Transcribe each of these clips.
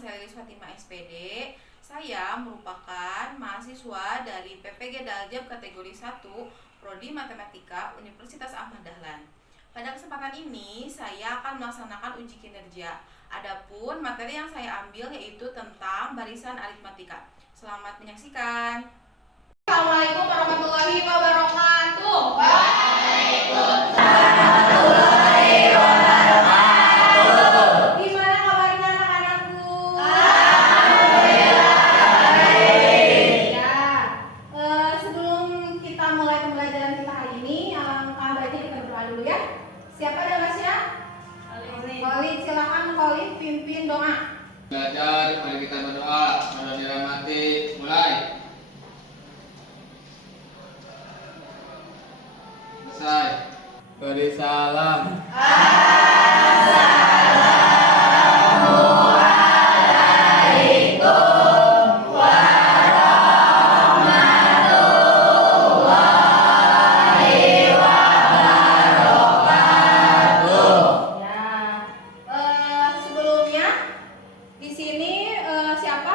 saya Lilis Fatimah SPD. Saya merupakan mahasiswa dari PPG Daljab kategori 1 Prodi Matematika Universitas Ahmad Dahlan. Pada kesempatan ini saya akan melaksanakan uji kinerja. Adapun materi yang saya ambil yaitu tentang barisan aritmatika. Selamat menyaksikan. Assalamualaikum warahmatullahi wabarakatuh. Gimana kabarnya anak-anakku? Ya, sebelum kita mulai pembelajaran kita hari ini, alangkah baiknya kita berdoa dulu ya. Siapa dalasnya? Khalid, silakan Khalid pimpin doa. Belajar, mari kita berdoa. Mohon dirahmati, mulai. Selesai. Beri salam. Sebelumnya di sini siapa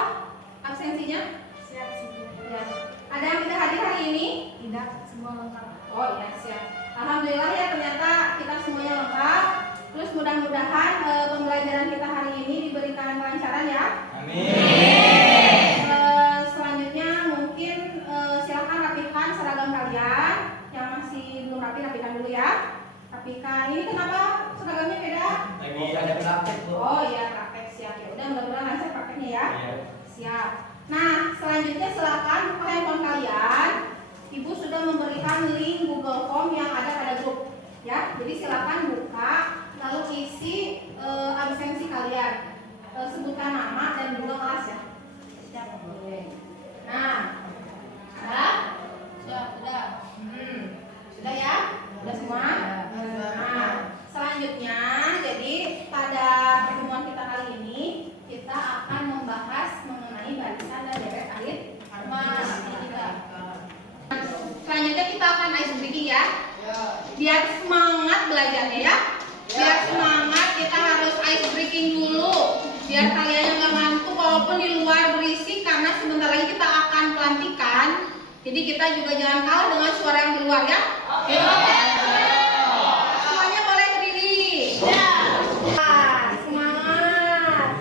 absensinya? Siap semua. Ya. Ada yang tidak hadir hari ini? Tidak, semua lengkap. Oh iya, siap. Alhamdulillah ya, ternyata kita semuanya lengkap. Terus mudah-mudahan pembelajaran kita hari ini diberikan kelancaran ya. Amin. Selanjutnya mungkin silakan rapikan seragam kalian. Yang masih belum rapi, rapikan dulu ya. Rapikan. Ini kenapa seragamnya beda? Lagi ada praktek, Bu. Oh iya, praktek, siap ya. Udah mudah-mudahan lancar prakteknya ya. Iya. Siap. Nah, selanjutnya silakan buka handphone kalian. Ibu sudah memberikan link Google Form yang ada pada grup. Ya, jadi silakan buka, lalu isi absensi kalian. Sebutkan nama dan juga kelas ya. Siap. Nah, ada? Sudah. Sudah ya? Sudah semua? Nah, selanjutnya, jadi pada pertemuan kita kali ini kita akan membahas mengenai barisan dan deret aritmatika. Selanjutnya kita akan ice breaking ya. Biar semangat belajarnya ya. Biar semangat kita harus ice breaking dulu. Biar kalian nggak ngantuk walaupun di luar berisik karena sebentar lagi kita akan pelantikan. Jadi kita juga jangan kalah dengan suara yang di luar ya. Oke. Semuanya boleh berdiri. Semangat.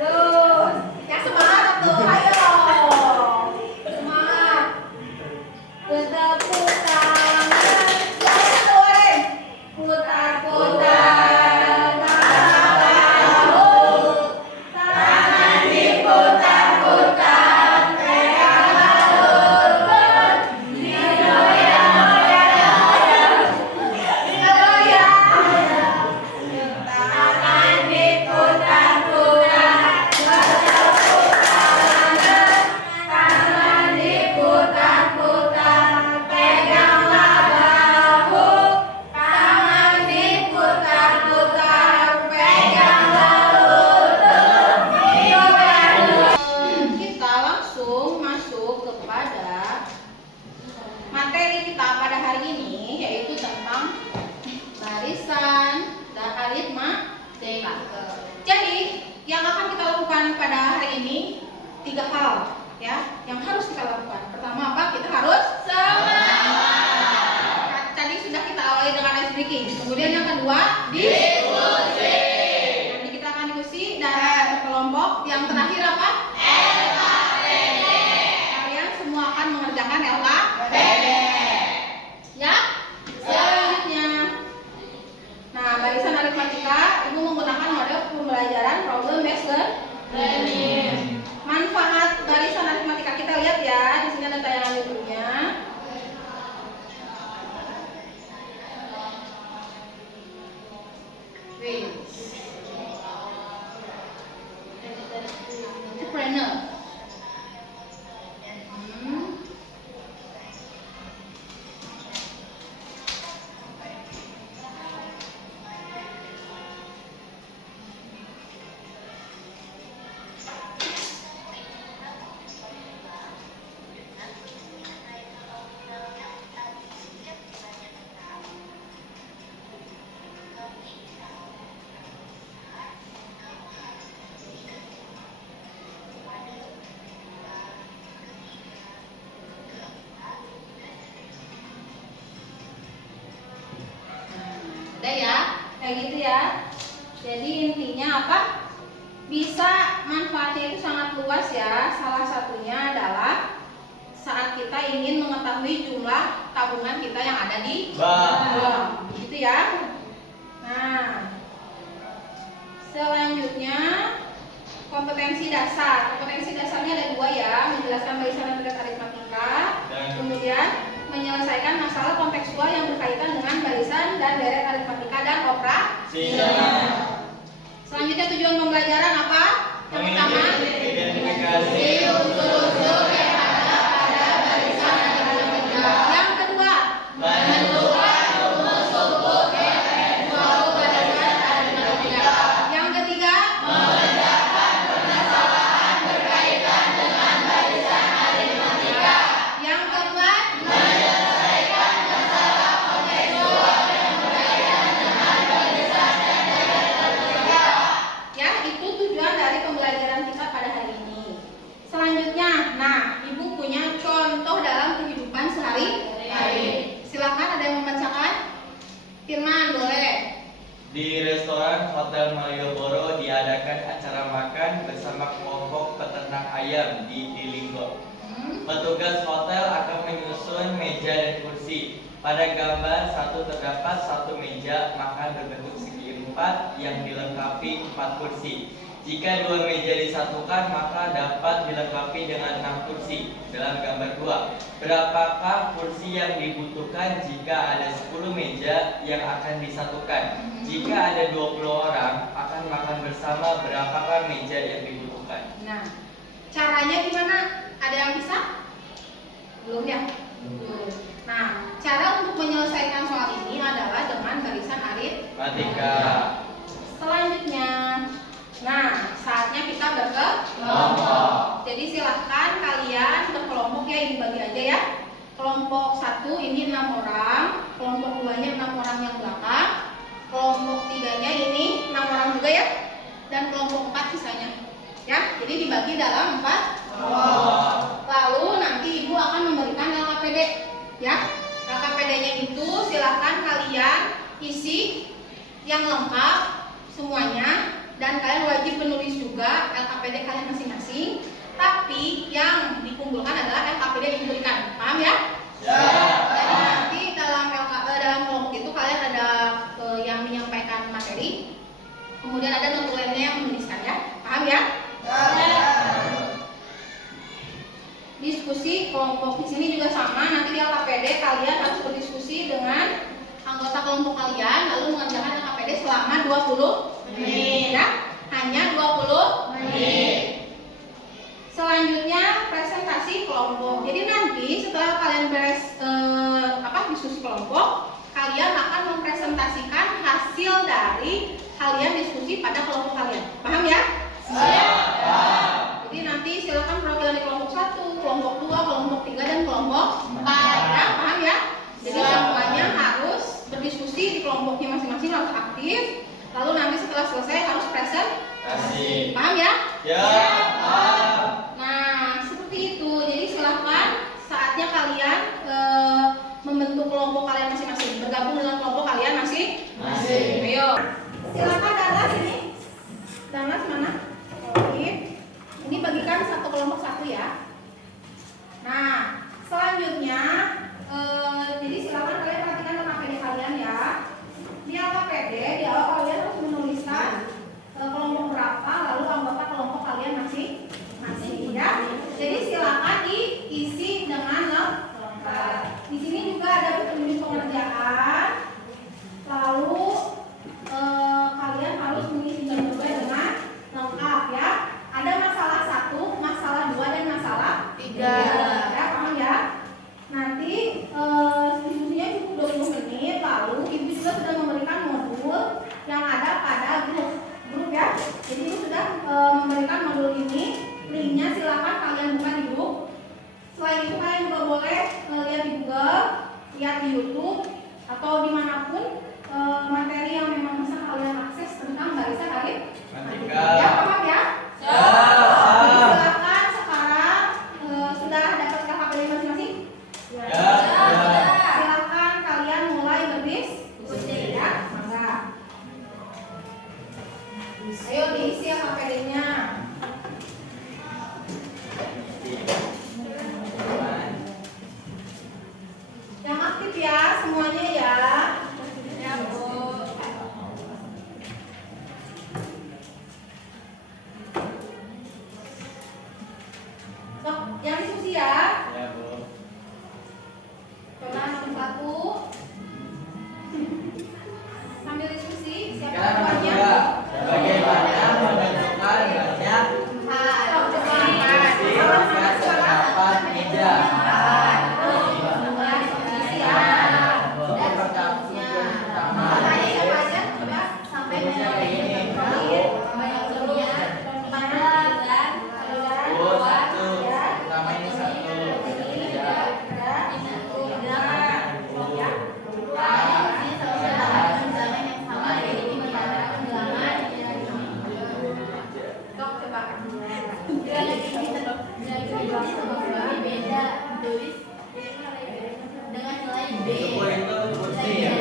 Terus, yang semangat tuh, ayo. Semangat. Bertepuk tangan. Siapa keluarin? Putar-putar bahu. Tangan diputar-putar. Pegang lutut. Digoyang-goyang. Tangan diputar-putar. Bertepuk tangan. Tangan diputar-putar. Peganglah bahu. Tangan diputar-putar. Peganglah lutut. Digoyang-goyang. Kita langsung masuk kepada materi kita pada hari ini, yaitu tentang barisan dan aritmatika. Jadi yang akan kita lakukan pada hari ini 3 hal ya, yang harus kita lakukan. Pertama apa? Kita harus semangat. Tadi sudah kita awali dengan ice breaking. Kemudian yang kedua diskusi. Nanti kita akan diskusi dan berkelompok. Yang terakhir apa? LKPD. Kalian semua akan mengerjakan LKPD. Ya? Selanjutnya. Nah, barisan aritmatika Ibu menggunakan model pembelajaran problem based learning. Manfaat barisan aritmatika kita lihat ya, di sini ada tayangan YouTube-nya. Entrepreneur. artinya apa? Bisa manfaatnya itu sangat luas ya. Salah satunya adalah saat kita ingin mengetahui jumlah tabungan kita yang ada di bank, gitu ya. Nah, selanjutnya kompetensi dasar. Kompetensi dasarnya ada 2 ya, menjelaskan barisan dan tanda aritmatika, kemudian menyelesaikan masalah kontekstual yang berkaitan dengan barisan dan deret aritmatika dan operasi. Selanjutnya tujuan pembelajaran apa? Yang pertama, Identifikasi unsur-unsur yang ada pada barisan aritmatika. Yang kedua, menentukan rumus-rumus suatu barisan aritmatika. Yang ketiga, memecahkan permasalahan berkaitan dengan barisan aritmatika. Yang keempat, menyelesaikan masalah kontekstual yang berkaitan dengan barisan dan deret aritmatika. Ya, itu tujuan dari pembelajaran kita pada hari ini. Selanjutnya, nah, Ibu punya contoh dalam kehidupan sehari-hari. Silakan ada yang membacakan. Firman, boleh. Di restoran Hotel Malioboro diadakan acara makan bersama kelompok peternak ayam di Linggo. Petugas hotel akan menyusun meja dan kursi. Pada gambar 1 terdapat 1 meja makan berbentuk segi 4 yang dilengkapi 4 kursi. Jika 2 meja disatukan maka dapat dilengkapi dengan 6 kursi. Dalam gambar 2, berapakah kursi yang dibutuhkan jika ada 10 meja yang akan disatukan? Jika ada 20 orang akan makan bersama, berapakah meja yang dibutuhkan? Nah, caranya gimana? Ada yang bisa? Belum ya? Belum. Nah, cara untuk menyelesaikan soal ini adalah dengan barisan Aritmatika. Selanjutnya, nah, saatnya kita berkelompok. Jadi silahkan kalian berkelompok ya, ini bagi aja ya. Kelompok 1 ini 6 orang, kelompok 2-nya 6 orang yang belakang, kelompok 3-nya ini 6 orang juga ya, dan kelompok 4 sisanya. Ya, jadi dibagi dalam 4 kelompok. Lalu nanti Ibu akan memberikan LKPD ya. LKPD-nya itu silahkan kalian isi yang lengkap semuanya, dan kalian wajib menulis juga LKPD kalian masing-masing. Tapi yang dikumpulkan adalah LKPD yang diberikan. Paham ya? Ya. Jadi nanti dalam kelompok itu kalian ada yang menyampaikan materi, kemudian ada notulennya yang menuliskan ya. Paham ya? Ya. Diskusi kelompok di sini juga sama. Nanti di LKPD kalian harus berdiskusi dengan anggota kelompok kalian, lalu mengerjakan LKPD selama 20 menit ya. Hanya 20 menit. Selanjutnya presentasi kelompok. Jadi nanti setelah kalian beres diskusi kelompok, kalian akan mempresentasikan hasil dari kalian diskusi pada kelompok kalian. Paham ya? Jadi nanti silakan perwakilan di kelompok 1, kelompok 2, kelompok 3 dan kelompok 4 ya. Paham ya? Jadi semuanya harus berdiskusi di kelompoknya masing-masing, harus aktif. Lalu nanti setelah selesai harus presentasi. Paham ya? Ya. Nah, seperti itu. Jadi silahkan saatnya kalian membentuk kelompok kalian masing-masing, bergabung dengan kelompok kalian masing-masing. Ayo. Silakan Danas ini. Danas mana? Oke. Ini bagikan satu kelompok 1 ya. Nah, selanjutnya jadi silakan kalian perhatikan LKPD kalian ya. Di LKPD di awal kalian harus menuliskan kelompok berapa, lalu anggota kelompok kalian masing-masing ya. Jadi silakan diisi dengan lengkap. Di sini juga ada petunjuk pengerjaan. Lalu kalian harus mengisi juga dengan lengkap ya. Ada masalah 1, masalah 2 dan masalah diskusi ya. Ya, Bu. Coba nomor 1. Sambil diskusi, siapa Sekarang nomor ketuanya? 2. Bagaimana menentukan banyak kursi dengan terdapat meja? Oh, satu. Pertama ini satu. Suku itu kursi ya,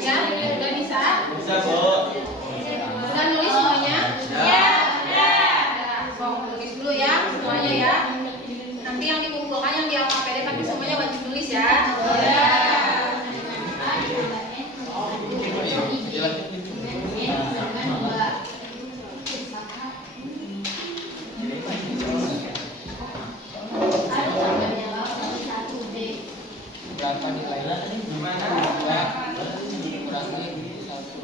Ya, udah bisa? Bisa, Bu. Sudah nulis semuanya? Ya. Tulis dulu ya semuanya ya. Nanti yang dikumpulkan yang di alfabet tapi semuanya wajib tulis ya. Berapa nilainya? Gimana? Kurang satu.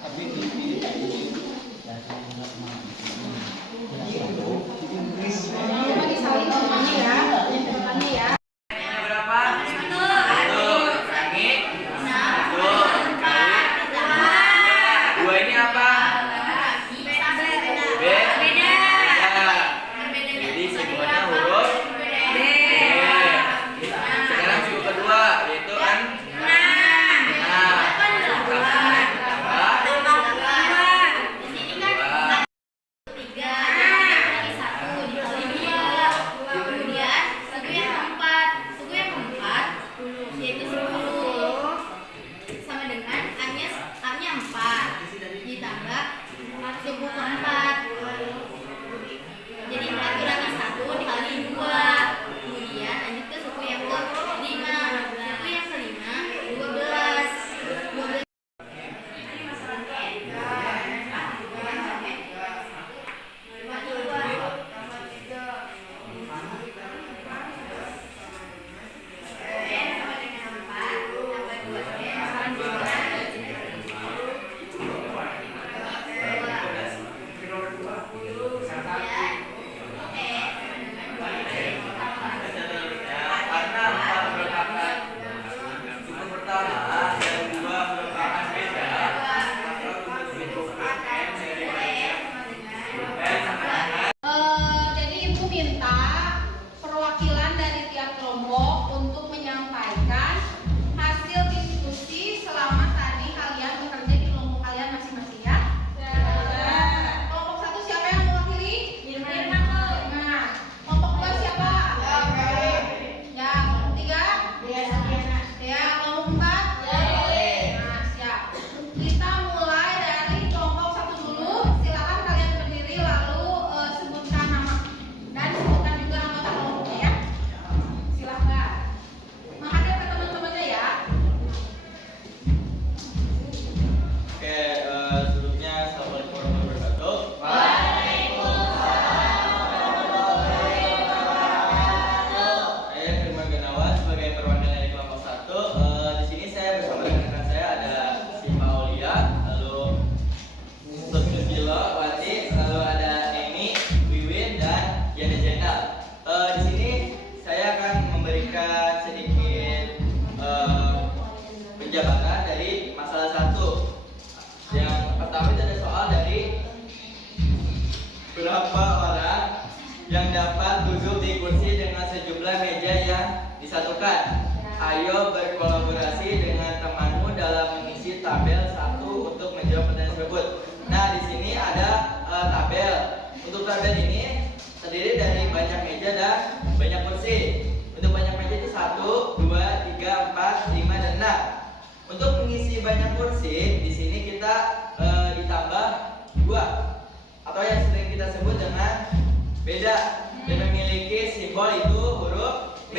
Tapi Coba disalin semuanya ya. Ini ya. Berapa? Satu. Kurangi. Satu. Kali. Dua ini apa? B. Beda. Jadi semuanya huruf B. Sekarang suku kedua yaitu N. Suku keempat. Jadi 4 kurangi 1 dikali 2. Kemudian lanjut ke suku yang kelima. Suku yang kelima 12. Karena 4 merupakan suku pertama dan 2 merupakan beda, maka untuk bentukkan N dari N sama dengan Jadi ibu minta perwakilan dari tiap kelompok untuk menyampaikan hasil diskusi selama tadi kalian bekerja di kelompok kalian masing-masing ya. Kelompok 1 siapa yang mewakili? Irma. Kelompok 2 siapa? Ya, kelompok 3? Ya, kelompok 4? Nah, siap. Kita mulai dari kelompok 1 dulu. Silakan kalian berdiri lalu sebutkan nama dan sebutkan juga anggota kelompoknya ya. Silakan. Menghadap ke teman-temannya ya. Oke, sebelumnya Assalamualaikum warahmatullahi wabarakatuh. Saya Firman Gunawan sebagai perwakilan dari kelompok 1. Di sini saya bersama rekan saya ada Siva Aulia, lalu Susilo Wati, lalu ada Emi, Wiwin dan Yana Jenal. Di sini saya akan memberikan sedikit penjabaran dari masalah 1. Yang pertama itu ada soal dari berapa orang yang dapat duduk di kursi dengan sejumlah meja yang disatukan. Ayo berkolaborasi dengan temanmu dalam mengisi Untuk tabel ini terdiri dari banyak meja dan banyak kursi. Untuk banyak meja itu 1, 2, 3, 4, 5, dan 6. Untuk mengisi banyak kursi, di sini kita ditambah 2 atau yang sering kita sebut dengan beda dan memiliki simbol itu huruf B.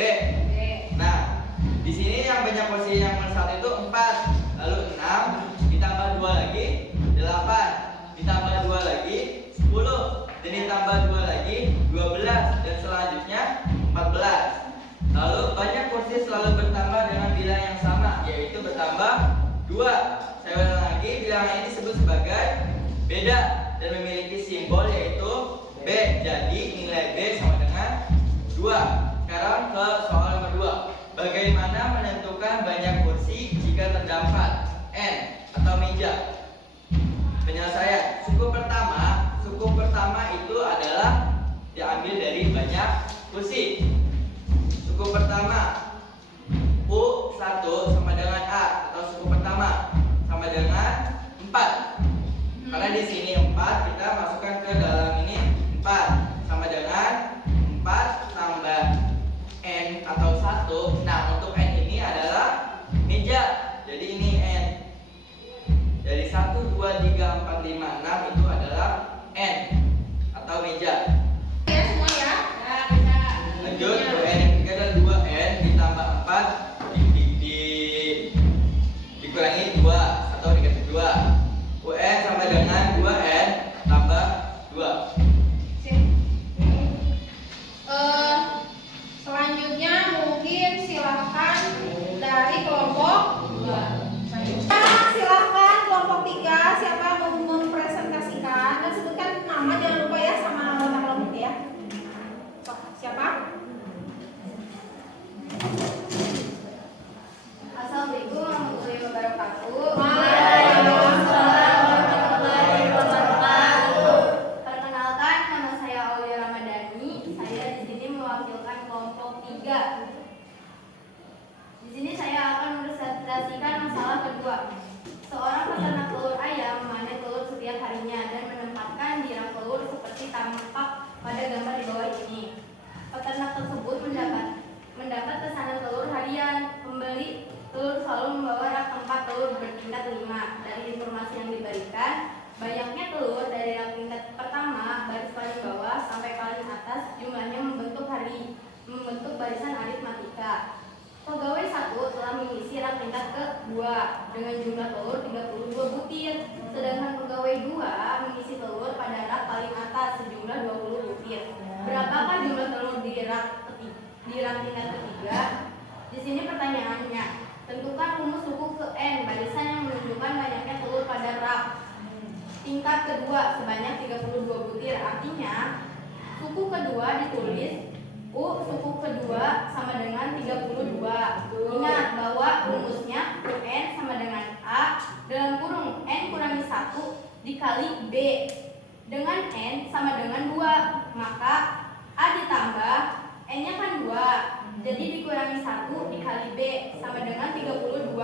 Nah, di sini yang banyak kursi yang saat itu 4, lalu 6 ditambah 2 lagi 8, ditambah 2 lagi 10, dan ditambah 2 lagi 12, dan selanjutnya 14. Lalu banyak kursi selalu bertambah dengan bilangan yang sama, yaitu bertambah 2. Saya ulang lagi, bilangan ini disebut sebagai beda dan memiliki simbol yaitu B. Jadi nilai B sama dengan 2. Sekarang ke soal nomor 2. Bagaimana menentukan banyak kursi jika terdapat N atau meja? Penyelesaian. Suku pertama itu adalah diambil dari banyak kursi. Suku pertama U1 sama dengan A, atau suku pertama sama dengan 4. Karena di sini 4 kita masukkan ke dalam ini 4 sama dengan 4 tambah N atau 1. Nah, untuk N ini adalah meja. Jadi ini N. Dari 1, 2, 3, 4, 5, 6 itu adalah N atau meja. Ya semua ya. Lanjut, 2N yang ketiga adalah 2N ditambah 4 dikurangi 2 atau dikasih 2. UN sama dengan 2N tambah 2. Selanjutnya mungkin silahkan dari kelompok 2. Silahkan kelompok 3, siapa yang mau mempresentasikan dan sebutkan nama, jangan lupa ya sama anggota kelompok ya. Siapa? Assalamualaikum warahmatullahi wabarakatuh. Perkenalkan, nama saya Aulia Ramadhani. Saya di sini mewakilkan kelompok 3. Di sini saya akan mempresentasikan masalah kedua. Seorang peternak telur ayam memanen telur setiap harinya dan menempatkan di rak telur seperti tampak pada gambar di bawah ini. Peternak tersebut mendapat pesanan telur harian. Pembeli telur selalu membawa rak tempat telur bertingkat 5. Dari informasi yang diberikan, banyaknya telur dari rak tingkat pertama, baris paling bawah sampai paling atas, jumlahnya membentuk barisan aritmatika. Pegawai 1 telah mengisi rak tingkat ke-2 dengan jumlah telur 32 butir, sedangkan pegawai 2 mengisi telur pada rak paling atas sejumlah 20 butir. Berapakah jumlah telur di rak tingkat ketiga? Di sini pertanyaannya. Tentukan rumus suku ke N, barisan yang menunjukkan banyaknya telur pada rak tingkat kedua sebanyak 32 butir. Artinya, suku kedua ditulis U suku kedua sama dengan 32. Ingat bahwa rumusnya UN sama dengan A dalam kurung N kurangi 1 dikali B. Dengan N sama dengan 2, maka A ditambah N-nya kan 2. Jadi dikurangi 1 dikali B sama dengan 32.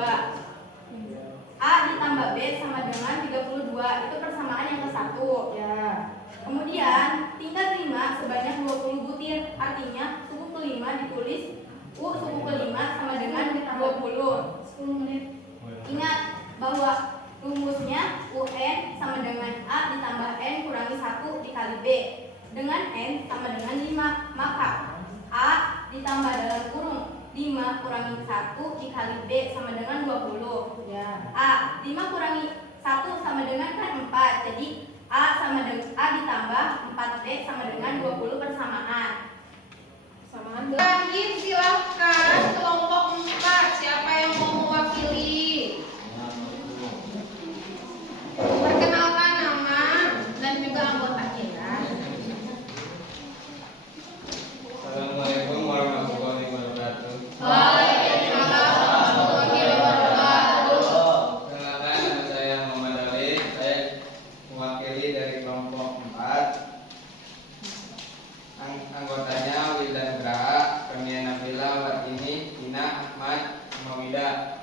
A ditambah B sama dengan 32. Itu persamaan yang ke-1. Ya. Kemudian tingkat 5 sebanyak 20 butir. Artinya suku kelima ditulis U suku kelima sama dengan 20. 10 menit. Ingat bahwa rumusnya UN sama dengan A ditambah N kurangi 1 dikali B. Dengan N sama dengan 5, maka A ditambah dalam kurung 5 kurangi 1 dikali B sama dengan 20. Ya. A 5 kurangi 1 sama dengan kan 4. Jadi A ditambah 4B sama dengan 20 persamaan. Lanjut silahkan kelompok 4, siapa yang mau mewakili? Perkenalkan nama dan juga anggotanya ya. Assalamualaikum warahmatullahi wabarakatuh. Waalaikumsalam warahmatullahi wabarakatuh. Perkenalkan, nama saya Muhammad Ali. Saya mewakili dari kelompok 4. Anggotanya Wildan Braha, Kania Nabila, Watini, Tina, Ahmad, Mawida.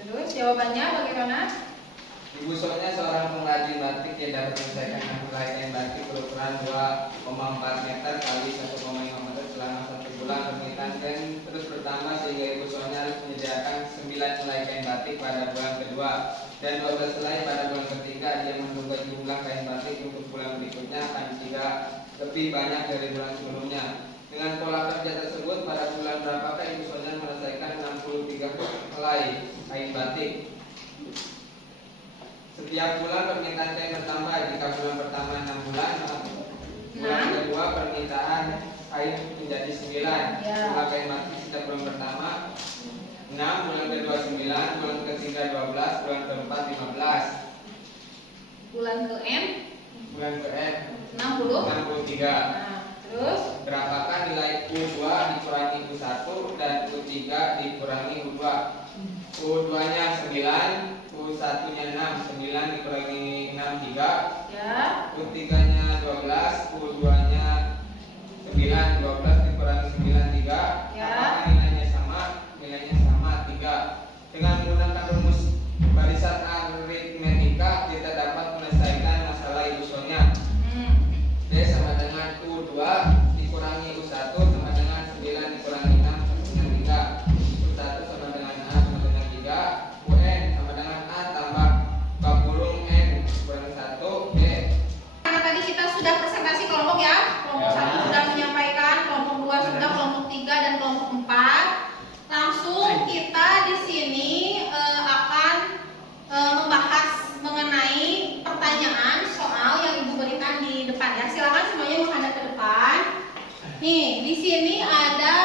Terus jawabannya bagaimana? Ibu Sonya seorang pengrajin batik yang dapat menyelesaikan helai kain batik berukuran 2,4 meter kali 1,5 meter selama 1 bulan. Permintaan kain terus bertambah sehingga Ibu Sonya harus menyediakan 9 helai kain batik pada bulan kedua dan 12 helai pada bulan ketiga. Dia menduga jumlah kain batik untuk bulan berikutnya akan tidak lebih banyak dari bulan sebelumnya. Dengan pola kerja tersebut, pada bulan berapakah Ibu Sonya menyelesaikan 63 helai kain batik? Setiap bulan permintaan kain bertambah. Jika bulan pertama 6 bulan, bulan kedua permintaan kain menjadi 9. Jumlah kain batik setiap bulan pertama 6, bulan kedua 9, bulan ketiga 12, bulan keempat 15. Bulan ke M Bulan ke N 63. 63. Nah, terus Berapakah nilai U2 dikurangi U1 dan U3 dikurangi U2? U2 nya 9, U1 nya 6, 9 dikurangi 6, 3. ya. U3 nya 12, U2 nya 9, 12 dikurangi 9, 3. Ya. Apakah nilainya sama? Nilainya sama, 3. Dengan menggunakan rumus barisan aritmetika, kita dapat menyelesaikan masalah Ibu Sonya. D sama dengan U2 dikurangi U1 sama dengan 9 dikurangi 6 sama dengan 3. U1 sama dengan A sama dengan 3. UN sama dengan A tambah kurung N kurang 1. D. Karena tadi kita sudah presentasi kelompok ya. Kelompok 1 sudah menyampaikan, kelompok 2 sudah, kelompok 3 dan kelompok 4. Langsung kita di sini akan membahas mengenai pertanyaan soal yang Ibu berikan di depan ya. Silakan semuanya menghadap ke depan. Nih, di sini ada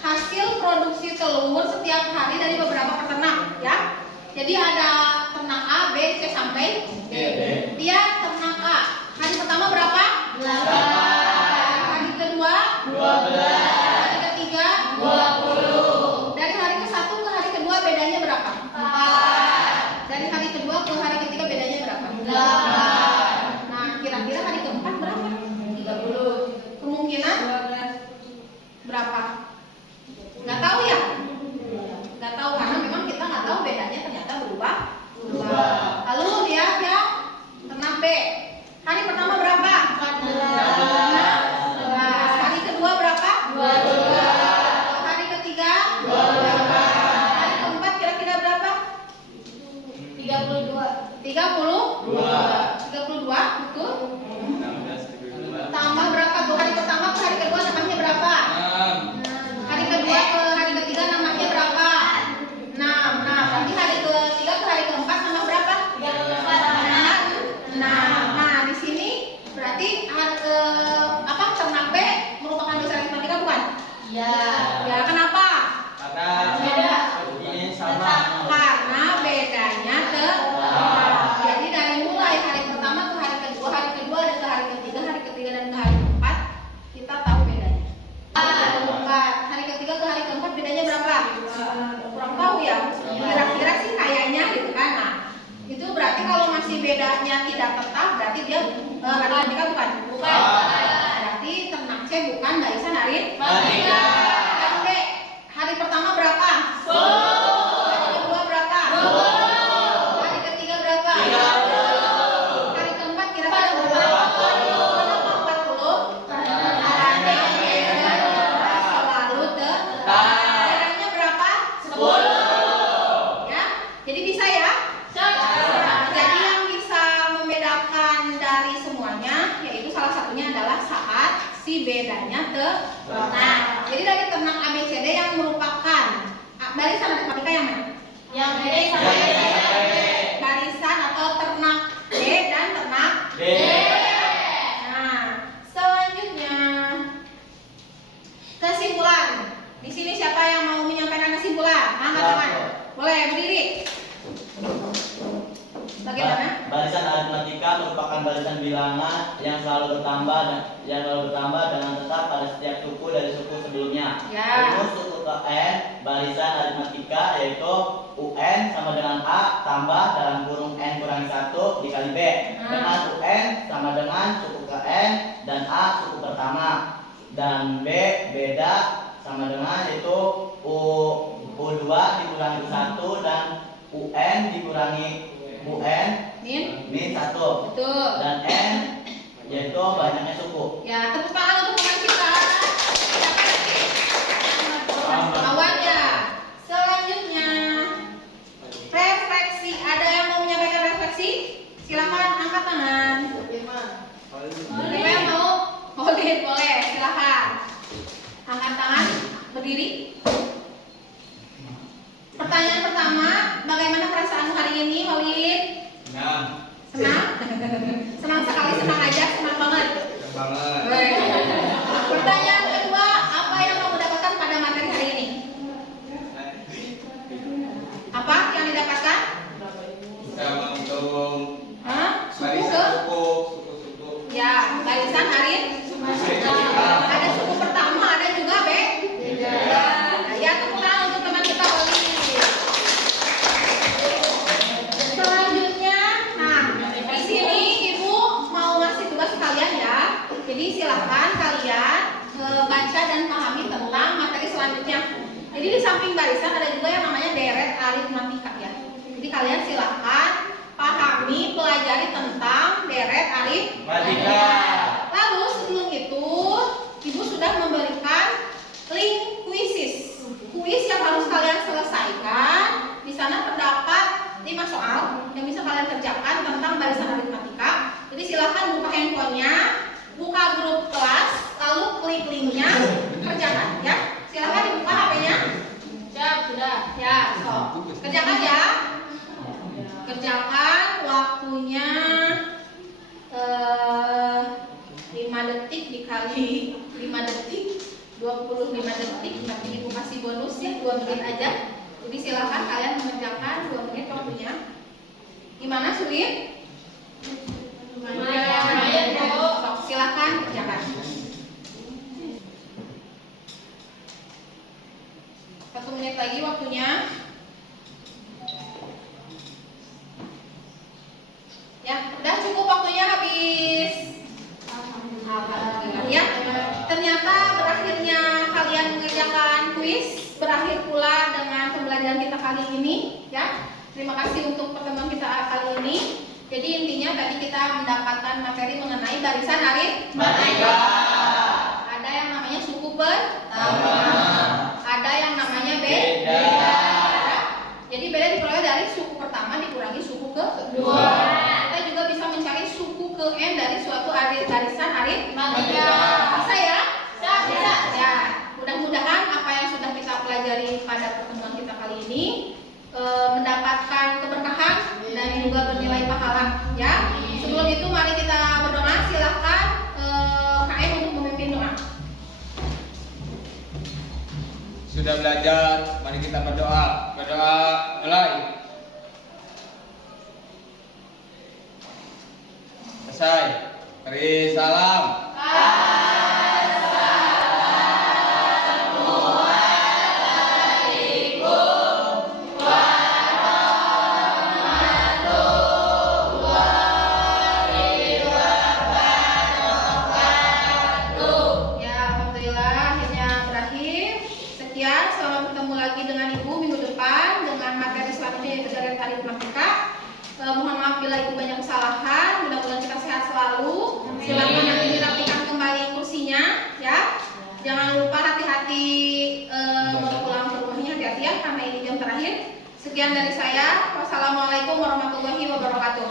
hasil produksi telur setiap hari dari beberapa peternak ya. Jadi ada ternak A, B, C sampai D. Dia ternak A. Hari pertama berapa? 8. Hari kedua? 12. Hari ketiga? 20. Dari hari ke-1 ke hari kedua bedanya berapa? 4. Dari hari kedua ke hari ketiga bedanya berapa? 8. Nah, kira-kira hari keempat berapa? 30. Kemungkinan? Berapa? Nggak tahu ya? Nggak tahu karena memang kita nggak tahu bedanya ternyata berubah. Lalu dia ternak B. Hari pertama berapa? 14. Hari kedua berapa? 22. Hari ketiga? 28. Hari keempat kira-kira berapa? 32. 32, betul? 16, 32. Tambah berapa tuh? Hari pertama ke hari kedua namanya berapa? 6. Hari kedua ke hari ketiga namanya berapa? 6. Nah, berarti hari ketiga ke hari keempat nama berapa? 6. Nah, di sini berarti ternak B merupakan dosa aritmatika bukan? Ya. Ya, kenapa? Karena Beda. ini sama. Karena bedanya jadi dari mulai hari pertama ke hari kedua dan ke hari ketiga dan ke hari keempat kita tahu bedanya. Hari ketiga ke hari keempat bedanya berapa? Kurang tahu ya. Kira-kira sih kayaknya gitu kan. Nah, itu berarti kalau masih bedanya tidak tetap berarti dia aritmatika bukan? Bukan. Berarti ternak C bukan barisan aritmatika. Ternak D, hari pertama berapa? 10. Hari kedua berapa? 20. Hari ketiga berapa? 30. Hari keempat kira-kira berapa? 40. Kenapa 40? Karena bedanya selalu tetap. Bedanya berapa? 10. Ya, jadi bisa ya? Jadi yang bisa membedakan dari semuanya yaitu salah satunya adalah saat si bedanya tetap. Nah, jadi dari ternak ABCD yang merupakan barisan aritmatika yang mana? Yang B sampai D. Barisan atau ternak D dan ternak D. Nah, selanjutnya kesimpulan. Di sini siapa yang mau menyampaikan kesimpulan? Angkat tangan. Boleh berdiri. Bagaimana? Barisan aritmatika merupakan barisan bilangan yang selalu bertambah dengan tetap pada setiap suku dari suku sebelumnya. Ya. Rumus suku ke N barisan aritmatika yaitu UN sama dengan A tambah dalam kurung N kurangi 1 dikali B. Dengan UN sama dengan suku ke N dan A suku pertama dan B beda sama dengan yaitu U2 dikurangi 1 dan UN dikurangi UN Min. 1. Betul. Dan N yaitu banyaknya suku. Ya, tepuk tangan untuk pemain kita. Kawan ya. Selanjutnya refleksi. Ada yang mau menyampaikan refleksi? Silakan angkat tangan. Siapa yang mau? Boleh, silakan. Angkat tangan, berdiri. Pertanyaan pertama, bagaimana perasaanmu hari ini, Maulid? Senang. Senang? Senang sekali, senang aja, senang banget. Banget. Pertanyaan kedua, apa yang kamu dapatkan pada materi hari ini? Apa yang didapatkan? Bisa menghitung Hah? Suku barisan ke? suku. Ya, barisan hari. Ada suku pertama, ada juga B. Ya, tepuk tangan untuk teman kita Oli. Selanjutnya, nah di sini Ibu mau ngasih tugas kalian ya. Jadi silakan kalian baca dan pahami tentang materi selanjutnya. Jadi di samping barisan ada juga yang namanya deret aritmatika ya. Jadi kalian silakan pahami, pelajari tentang deret aritmatika. Lalu sebelum itu, Ibu sudah memberikan link kuisis. Kuis yang harus kalian selesaikan. Di sana terdapat 5 soal yang bisa kalian kerjakan tentang barisan aritmatika. Jadi silakan buka handphonenya, buka grup kelas, lalu klik linknya, kerjakan ya. Silakan dibuka HP-nya. Sudah. Ya, so. Kerjakan ya. Kerjakan waktunya 5 detik dikali 5 detik 25 detik. Nanti Ibu kasih bonus ya 2 menit aja. Jadi silakan kalian mengerjakan 2 menit waktunya. Gimana, sulit? Lumayan, Bu. Silakan kerjakan. 1 menit lagi waktunya. Ya, udah cukup waktunya habis. Alhamdulillah ya. Ternyata berakhirnya kalian mengerjakan kuis berakhir pula dengan pembelajaran kita kali ini ya. Terima kasih untuk pertemuan kita kali ini. Jadi intinya tadi kita mendapatkan materi mengenai barisan aritmatika. Ada yang namanya suku pertama. Ada yang namanya beda. Jadi beda diperoleh dari suku pertama dikurangi suku kedua. Kita juga bisa mencari suku ke N dari suatu barisan aritmatika. Bisa ya? Bisa. Ya. Mudah-mudahan apa yang sudah kita pelajari pada pertemuan kita kali ini mendapatkan keberkahan dan juga bernilai pahala ya. Sebelum itu mari kita berdoa. Silahkan KM untuk memimpin doa. Sudah belajar, mari kita berdoa. Berdoa mulai. Selesai. Beri salam. Ya, alhamdulillah akhirnya berakhir. Sekian, selamat bertemu lagi dengan Ibu minggu depan dengan materi selanjutnya yaitu deret aritmatika. Mohon maaf bila Ibu banyak kesalahan. Mudah-mudahan kita sehat selalu. Silakan nanti dirapikan kembali kursinya, ya. Jangan lupa hati-hati bawa pulang ke rumahnya, hati-hati ya karena ini jam terakhir. Sekian dari saya. Wassalamualaikum warahmatullahi wabarakatuh.